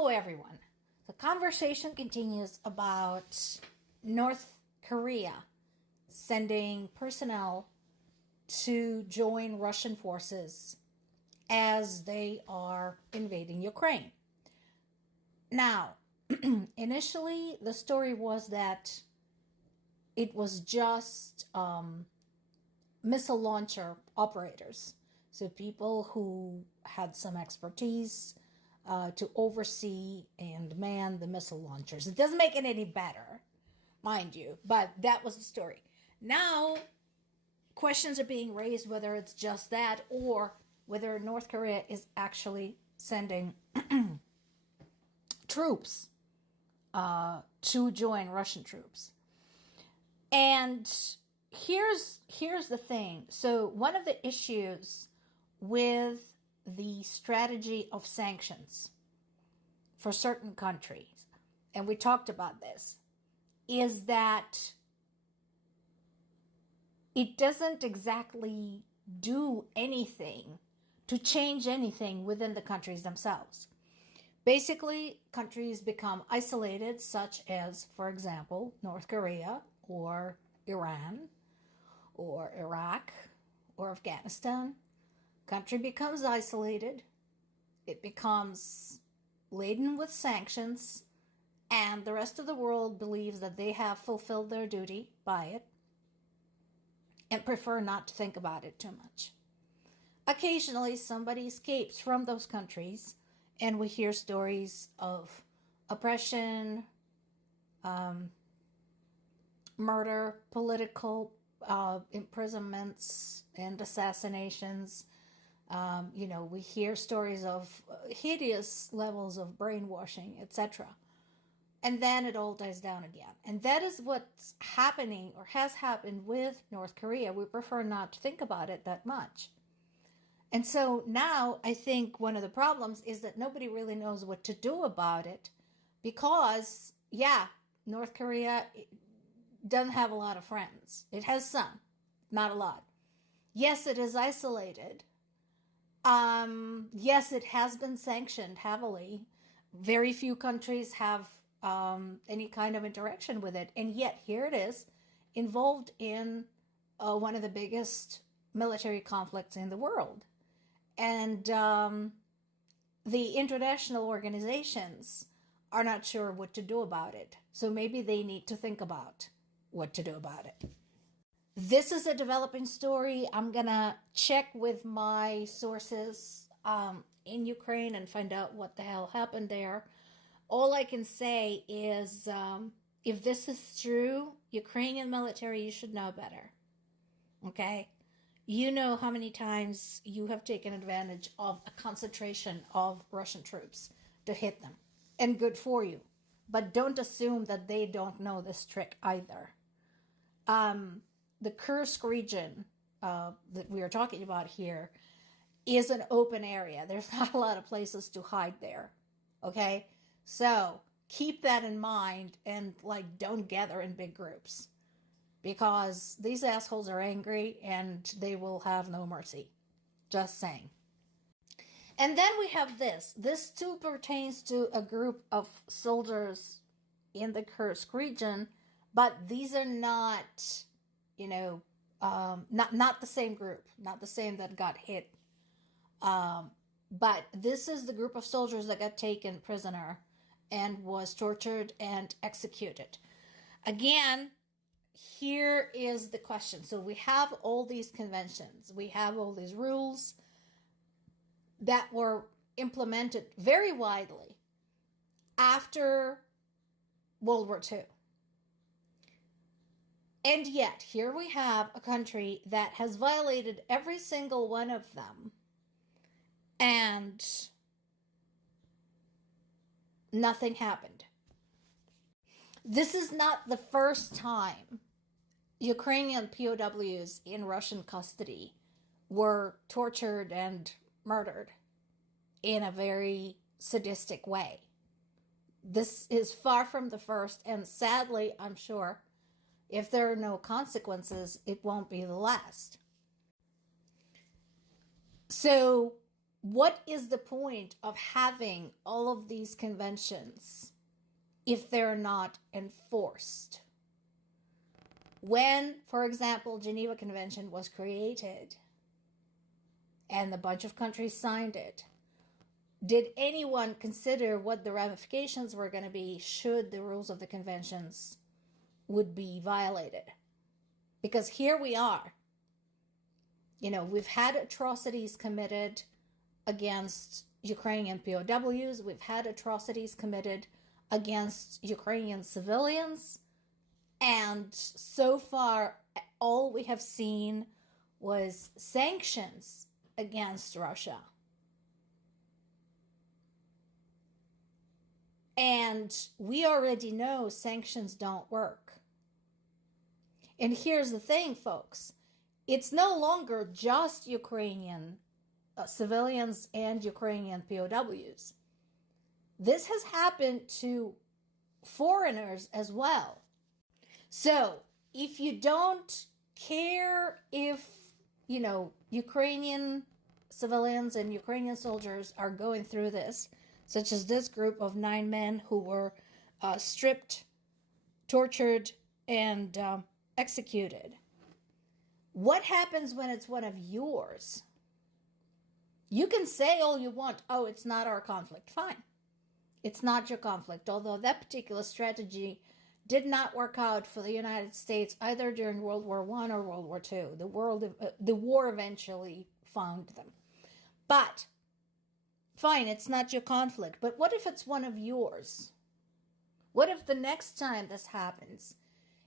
Hello, everyone. The conversation continues about North Korea sending personnel to join Russian forces as they are invading Ukraine. Now, initially, the story was that it was just missile launcher operators. So people who had some expertise to oversee and man the missile launchers. It doesn't make it any better, mind you, but that was the story. Now, questions are being raised whether it's just that or whether North Korea is actually sending troops to join Russian troops. And here's the thing. So one of the issues with the strategy of sanctions for certain countries, and we talked about this, is that it doesn't exactly do anything to change anything within the countries themselves. Basically, countries become isolated, such as, for example, North Korea or Iran or Iraq or Afghanistan. Country becomes isolated, it becomes laden with sanctions, and the rest of the world believes that they have fulfilled their duty by it and prefer not to think about it too much. Occasionally, somebody escapes from those countries, and we hear stories of oppression, murder, political imprisonments, and assassinations. We hear stories of hideous levels of brainwashing, etc. And then it all dies down again. And that is what's happening or has happened with North Korea. We prefer not to think about it that much. And so now I think one of the problems is that nobody really knows what to do about it because, North Korea doesn't have a lot of friends. It has some, not a lot. Yes, it is isolated. Yes, it has been sanctioned heavily. Very few countries have any kind of interaction with it. And yet here it is, involved in one of the biggest military conflicts in the world. And the international organizations are not sure what to do about it. So maybe they need to think about what to do about it. This is a developing story. I'm going to check with my sources in Ukraine and find out what the hell happened there. All I can say is if this is true, Ukrainian military, you should know better. Okay? You know how many times you have taken advantage of a concentration of Russian troops to hit them. And good for you. But don't assume that they don't know this trick either. The Kursk region that we are talking about here is an open area. There's not a lot of places to hide there. Okay? So keep that in mind and don't gather in big groups because these assholes are angry and they will have no mercy. Just saying. And then we have this. This too pertains to a group of soldiers in the Kursk region, but these are not not the same group, not the same that got hit. But this is the group of soldiers that got taken prisoner and was tortured and executed. Again, here is the question. So we have all these conventions. We have all these rules that were implemented very widely after World War II. And yet, here we have a country that has violated every single one of them, and nothing happened. This is not the first time Ukrainian POWs in Russian custody were tortured and murdered in a very sadistic way. This is far from the first, and sadly, I'm sure, if there are no consequences, it won't be the last. So what is the point of having all of these conventions if they're not enforced? When, for example, Geneva Convention was created and a bunch of countries signed it, did anyone consider what the ramifications were going to be should the rules of the conventions would be violated? Because here we are. We've had atrocities committed against Ukrainian POWs. We've had atrocities committed against Ukrainian civilians. And so far, all we have seen was sanctions against Russia. And we already know sanctions don't work. And here's the thing, folks. It's no longer just Ukrainian civilians and Ukrainian POWs. This has happened to foreigners as well. So if you don't care if, Ukrainian civilians and Ukrainian soldiers are going through this, such as this group of 9 men who were stripped, tortured, and executed. What happens when it's one of yours? You can say all you want, oh, it's not our conflict. Fine. It's not your conflict. Although that particular strategy did not work out for the United States either during World War I or World War II. The war eventually found them. But fine, it's not your conflict. But what if it's one of yours? What if the next time this happens,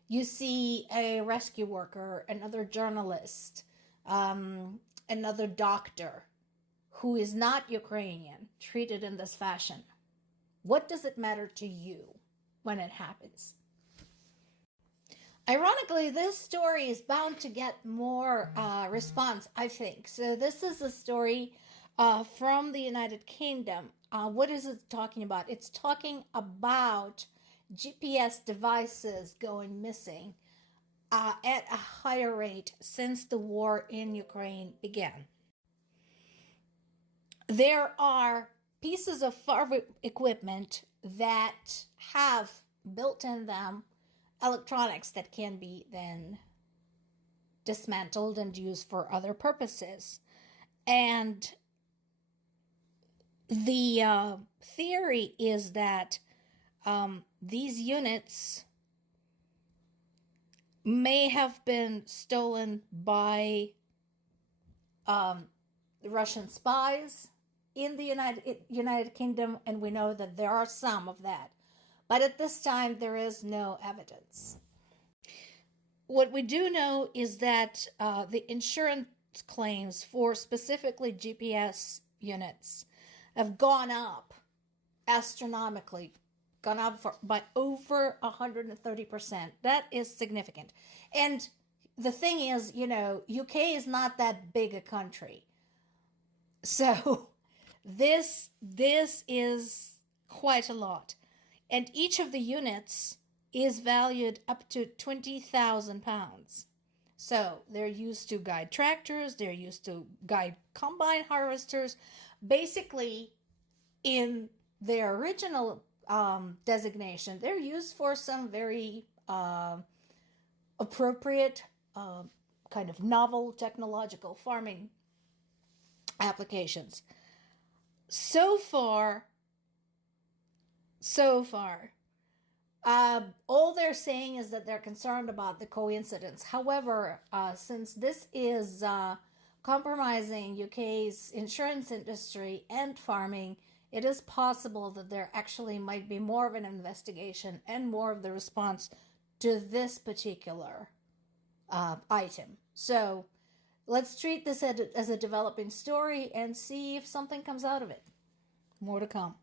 you see a rescue worker, another journalist, another doctor who is not Ukrainian treated in this fashion? What does it matter to you when it happens? Ironically, this story is bound to get more response, I think. So this is a story from the United Kingdom. What is it talking about? It's talking about GPS devices going missing at a higher rate since the war in Ukraine began. There are pieces of farm equipment that have built in them electronics that can be then dismantled and used for other purposes. And the theory is that these units may have been stolen by the Russian spies in the United Kingdom, and we know that there are some of that. But at this time, there is no evidence. What we do know is that the insurance claims for specifically GPS units have gone up astronomically, gone up by over 130%. That is significant. And the thing is, UK is not that big a country. So this is quite a lot. And each of the units is valued up to £20,000. So they're used to guide tractors, they're used to guide combine harvesters. Basically, in their original designation, they're used for some very appropriate, kind of novel technological farming applications. So far, all they're saying is that they're concerned about the coincidence. However, since this is compromising UK's insurance industry and farming, it is possible that there actually might be more of an investigation and more of the response to this particular item. So let's treat this as a developing story and see if something comes out of it. More to come.